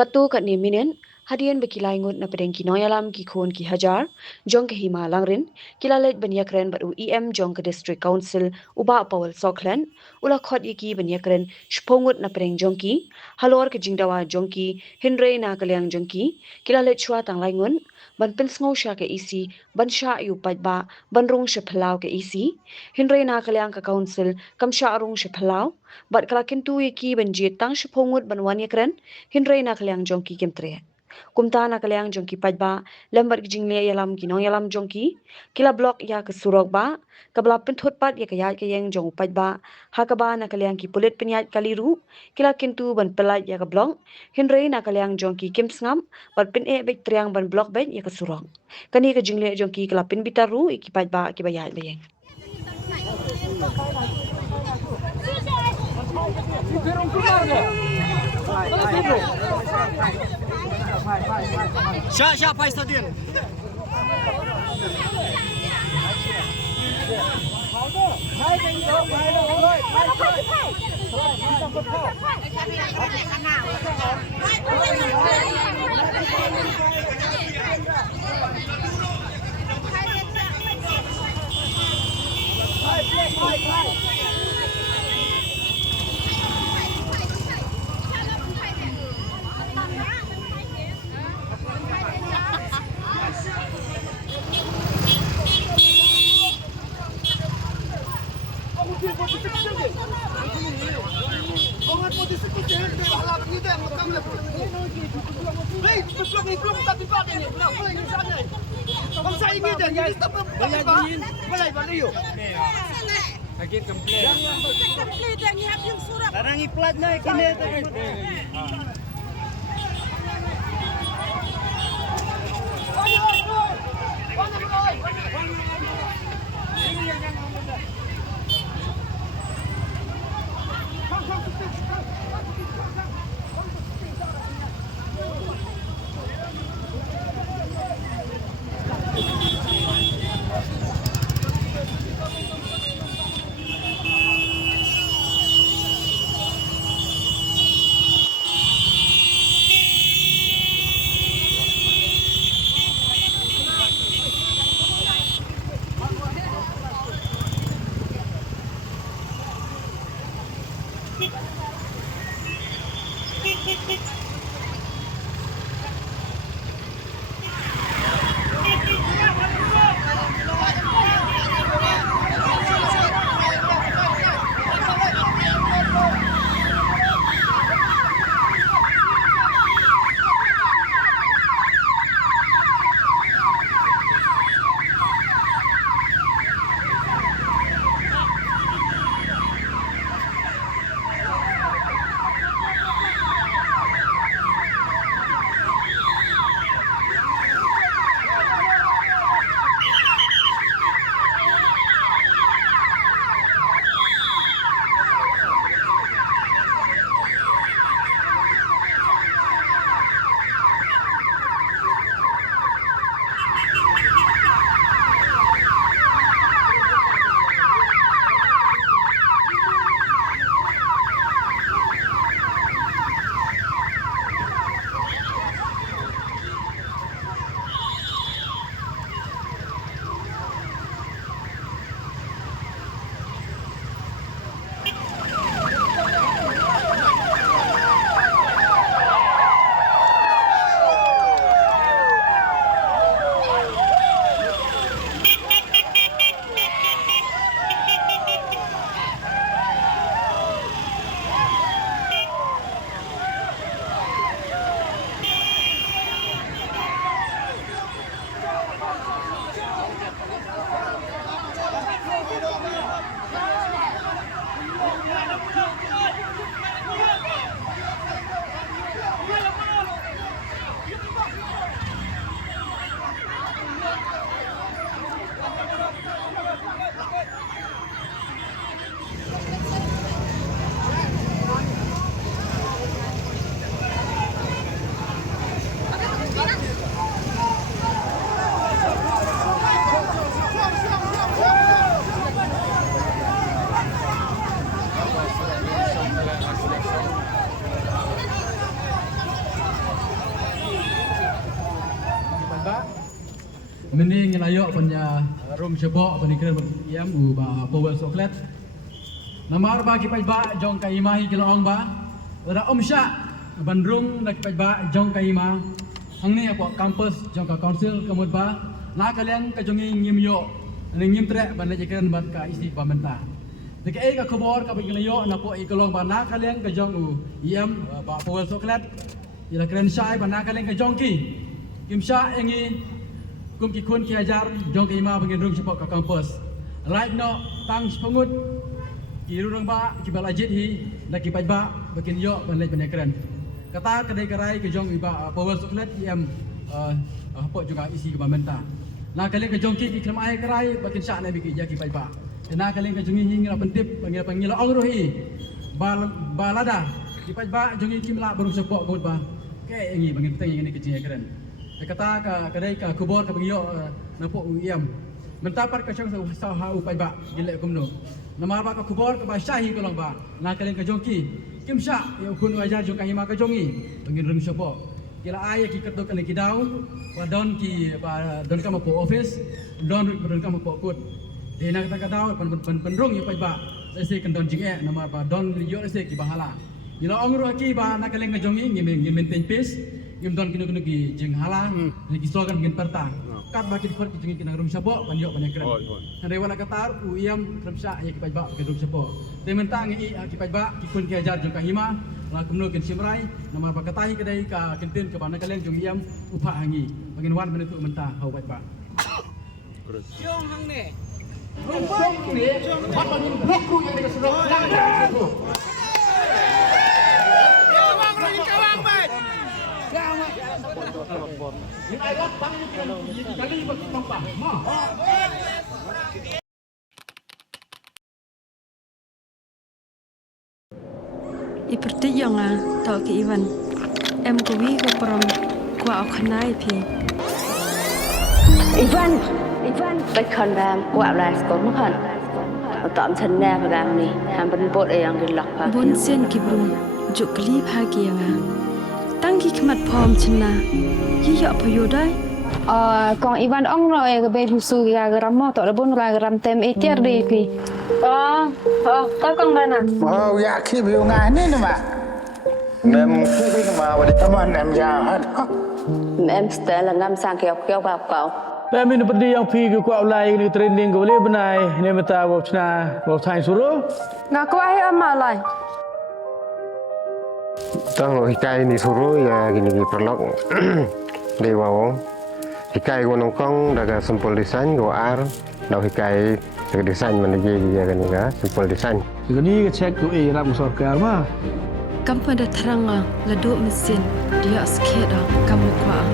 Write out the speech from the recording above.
Katu kat ni minen hadian bekilai ngut na pedeng ki noyalam ki khon ki hajar jong ke hima langrin kilalet banyakren batu em jong ke district council uba pawal soklen ula khot yiki banyakren shpongut na pedeng jong ki halor ke jingdawa jong ki hindrei na kalyang jong ki kilalet chua tang lai ngun ban pinsngo sha ke isi ban sha yu ba ban rong she phalau ke isi hindrei na kalyang ka council kam sha rong she phalau bat kalakin tu yiki banjit tang shpongut ban wan yakren hindrei na kalyang jongki kemtre kumta na kalyang jongki pajba lembar jingle yalam ki no yalam jongki kila blok ya ke surok ba kabla pinthut pat ya kaya ke yang jong pajba hakaba na kalyang ki pulit penyat kaliru kila kintu ban pelat ya ke blok hindrei na kalyang jongki kimsngam bat pin e bek triang ban blok bet ya ke surok kani ke jingle jongki kila pin bitaru iki pajba ki bayat bayeng Siapa stadion? Sakit komplit. Komplit yang nyiap yung surat. Larang iplat na kini. mening layok punya rum sebok penikiran IM ba Powell Soklet. Nama ba kipai ba jong kaima hi kilong ba. Ora Syak Bandung nak kipai ba jong kaima. Hang ni apa kampus jong ka council kemud ba. Na kalian ka jongi ngim yo. Ngim trek ban jekan bat ka isi pamenta. Dekai ka khobor ka bagi yo na po ikolong ba na kalian ka jong IM ba Powell Soklet. Ila keren syai ba na kalian ka jong ki. Kim Syak engi kum ki kun ki ajar jong ki ima bangin rung sepok ka kampus. Right no tang sepengut ki rung ba ki balajit hi na ki pai ba bakin yo ban lej ban keren. Kata kedai kerai ke jong iba Powell Soklet IM apa juga isi ke bamenta. Na kalian ke jong ki kem ai kerai bakin Syak na biki ja ki pai ba. Na kalian ke jongi hingga pentip panggil ong rohi. Balada ki pai ba jongi ki mela berung sepok gut ba. Ke ingi bangin teng ini kecil keren. Kata ka kedai ka kubur ka bangyo napok UIM mentapat ka syang sa ha upai ba gilek kumno nama ba ka kubur ka ba syahi kolong ba na kalian ka jongki Kim Syak ya kun ajar jong kahima ka jongi bangin rem sopo kila ay ki ketok ni kidau ba don ki ba don ka mapo office don ka mapo kut de na kata daw penrung ya pai ba lese kan don jing nama ba don yo lese ki bahala ila ongro ki ba na kalian ka jongi ngim maintain pace Yung don kinu ki jeng halang, lagi slogan bikin pertang. Kat bagi dikot ki jeng kina rum sabok banyak banyak keren. Hari wala katar UIM rum Syak ya ki pajba ke rum sabok. Te mentang i ki pajba ki kun ki ajar jong kahima, la kumno kin simrai, nama ba katahi kedai ka kintin ke bana kalian jong IM upah hangi. Bangin wan menentu mentang hau pajba. Jong hang ne. Jong ni, hot bangin blok kru yang dekat sedok. Yung ay lot bang yung kali magpapang pa. Mo. Iperti yang tau ke Iwan. Em kuwi ke perom kwa okhanai pi. Ivanไปคอนแรมกว่าลายสกอตมั้งคันตอมฉันแน่พะกางนี่หามเป็นบทอย่างกินหลักพา Bon sen ki brum juk kli pha ki yang. Tang ki khmat phom chna. Yi yo phayo dai. Còn Ivan ông rồi cái bên husu cái gram mò tọt bún cái gram tem etiar đi pi tao con đây nè dạ khi biểu ngài này mà em khi màวันนี้มันem già hết em sẽ là ngâm sang kẹo kẹo vào cậu Kami ni perdi yang pi ke kuat ulai ni training ke boleh benai ni mata bab cina bab sains suruh. Ngaku ai ama lai. Tang hikai ni suruh ya gini perlok dewa wong. Hikai ko nongkong daga sampul desain ko ar daw hikai daga desain mana je dia kan ga sampul desain. Jadi ke cek tu ram sorkar mah. Kampung dah teranga laduk mesin dia sikit dah kamu kuat.